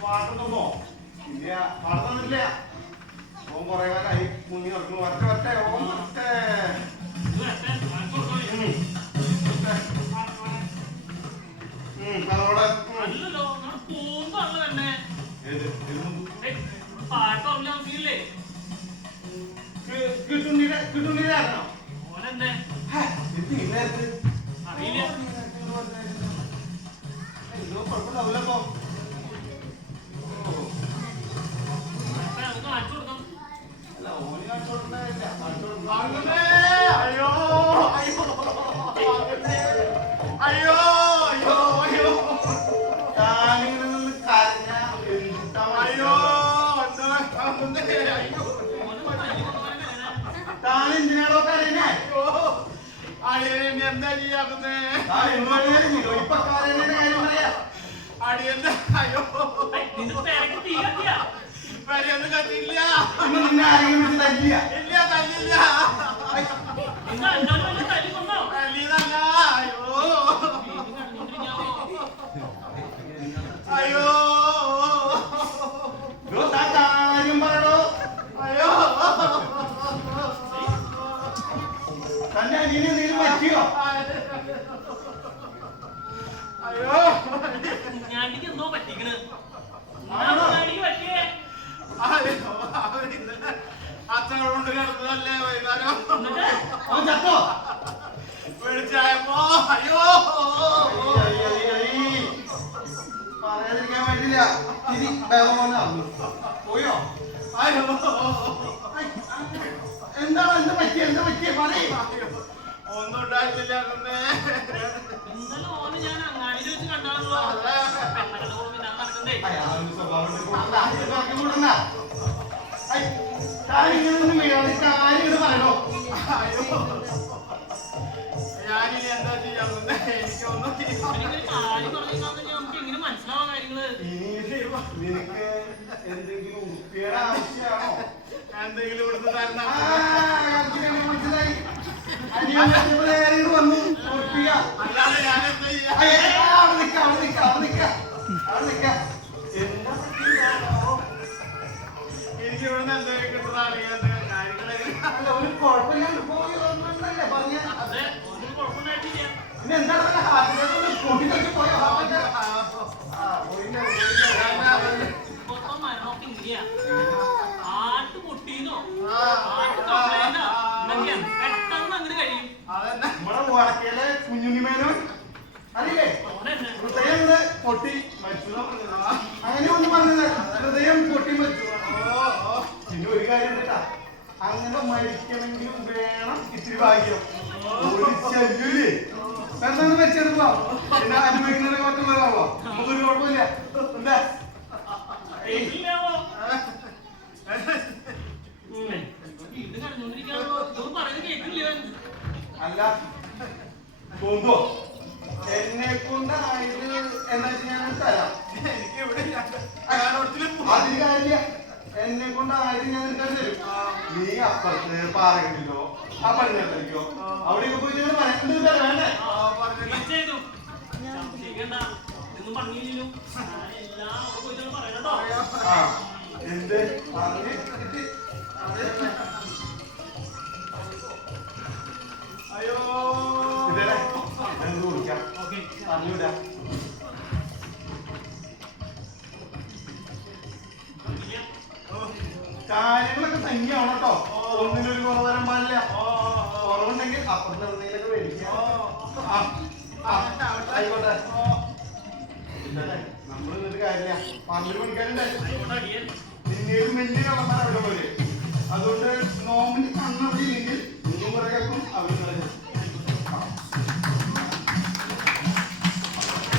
പാട്ടൊന്നോ ഇല്ല പാടുന്നില്ല ഓൻ കൊറേ കാലായി മുങ്ങി നടക്കുന്നു വരട്ടെ വരട്ടെ ഓൻ വരട്ടെ കിട്ടുന്നില്ലായിരുന്നോ അറിയില്ല കുഴപ്പമില്ലാവില്ലപ്പോ അയ്യോ അയ്യോ അയ്യോ അയ്യോ അയ്യോ ഞാനിങ്ങനെ നിന്ന് കരഞ്ഞ അയ്യോ താൻ എന്തിനാണോ കരഞ്ഞേ അടിയനെ എന്താ ചെയ്യാക്കുന്നേ ഇപ്പൊ കരഞ്ഞ കാര്യം പറയാ അടിയന്റെ അയ്യോ വരെയൊന്നും കത്തിയില്ല നിന്നെ ആരെങ്കിലും വിളിച്ച് തല്ലിയ ഇല്ല തല്ലില്ല തല്ലിയതല്ല അയ്യോ അയ്യോ കാര്യം പറയണോ അയ്യോ തന്നെ അനിയനെ എന്തെങ്കിലും പറ്റിയോ അയ്യോ ഞാനിക്ക് എന്തോ പറ്റിക്കണ് അച്ഛനോട് കിടന്നതല്ലേ വൈകുന്നേരം പേടിച്ചായപ്പോ അയ്യോ പറയാതിരിക്കാൻ പറ്റില്ല ഇനി പോയോ അയ്യോ എന്താണ് എന്താ പറ്റിയ പറയേ ഒന്നും ഉണ്ടായിട്ടില്ല ഇന്നലെ ഓന് ഞാൻ അങ്ങാടിയിൽ വെച്ച് കണ്ടാണല്ലോ പറയണോ ഞാനിനി എന്താ ചെയ്യാവുന്ന എനിക്കൊന്നും നമുക്ക് എങ്ങനെ മനസ്സിലാവാൻ കാര്യങ്ങള് നിനക്ക് എന്തെങ്കിലും ഉറുപ്പിയുടെ ആവശ്യമാണോ എന്തെങ്കിലും ഇവിടുന്ന് തരണം മനസ്സിലായി വന്നു ഉറുപ്പിയ അല്ലാതെ ഞാൻ എന്താ ചെയ്യാ എനിക്ക് ഇവിടുന്ന് എന്തെങ്കിലും കിട്ടുന്നതാണ് കാര്യങ്ങളെ ഒരു കുഴപ്പമില്ലാണ്ട് പോയല്ലേ പറഞ്ഞ അതെ ഒന്നും കുഴപ്പമുണ്ടായിട്ടില്ല പിന്നെ എന്താണ് ഹാർട്ടിലേക്ക് പോയോ ആട്ട് പൊട്ടീന്നോ ആട്ട് കംപ്ലൈന്റോ പെട്ടെന്ന് അങ്ങനെ കഴിയും അതന്നെ നമ്മുടെ വടക്കേലെ കുഞ്ഞുണ്ണിമേനോൻ അറിയില്ലേ ഹൃദയം പൊട്ടി മരിച്ചു അങ്ങനെ ഒന്ന് പറഞ്ഞത് ഹൃദയം പൊട്ടി മരിച്ചു പിന്നെ ഒരു കാര്യം കേട്ടാ അങ്ങനെ മരിക്കണമെങ്കിലും വേണം ഇത്തിരി ഭാഗ്യം ഒരു ശല്യല്ലേ എന്താണ് മരിച്ചെടുക്കുക പിന്നെ അനുഭവിക്കുന്നതിനെ മറ്റും വരാമോ നമുക്കൊരു കുഴപ്പമില്ല എന്താ അല്ല പോകുമ്പോ എന്നെ കൊണ്ടായത് എന്താ ഞാൻ തരാം അതിന് കാര്യമില്ല എന്നെ കൊണ്ടായത് ഞാൻ തരും നീ അപ്പുറത്ത് പാറകണ്ടില്ലോ ആ പടിഞ്ഞിട്ടോ അവിടെയൊക്കെ പോയി നിങ്ങൾ പറയുന്നത് വേണ്ടേ എന്ത് അയ്യോ എന്ത് കുടിക്കാം പറഞ്ഞൂടാ കാര്യങ്ങളൊക്കെ തന്നെയാണ് കേട്ടോ ഒന്നിനൊരു കുറവ് വരാൻ പാടില്ല കുറവുണ്ടെങ്കിൽ അപ്പുറത്തെ എന്തെങ്കിലൊക്കെ മേടിക്കാം ആയിക്കോട്ടെ നമ്മൾ എന്നിട്ട് കാര്യമില്ല 12 മണിക്കാരുണ്ട് പിന്നീട് വലിയ കള്ളന്മാർ അവിടെ പോലെ അതുകൊണ്ട് നോമിന് കണ്ണറിയില്ലെങ്കിൽ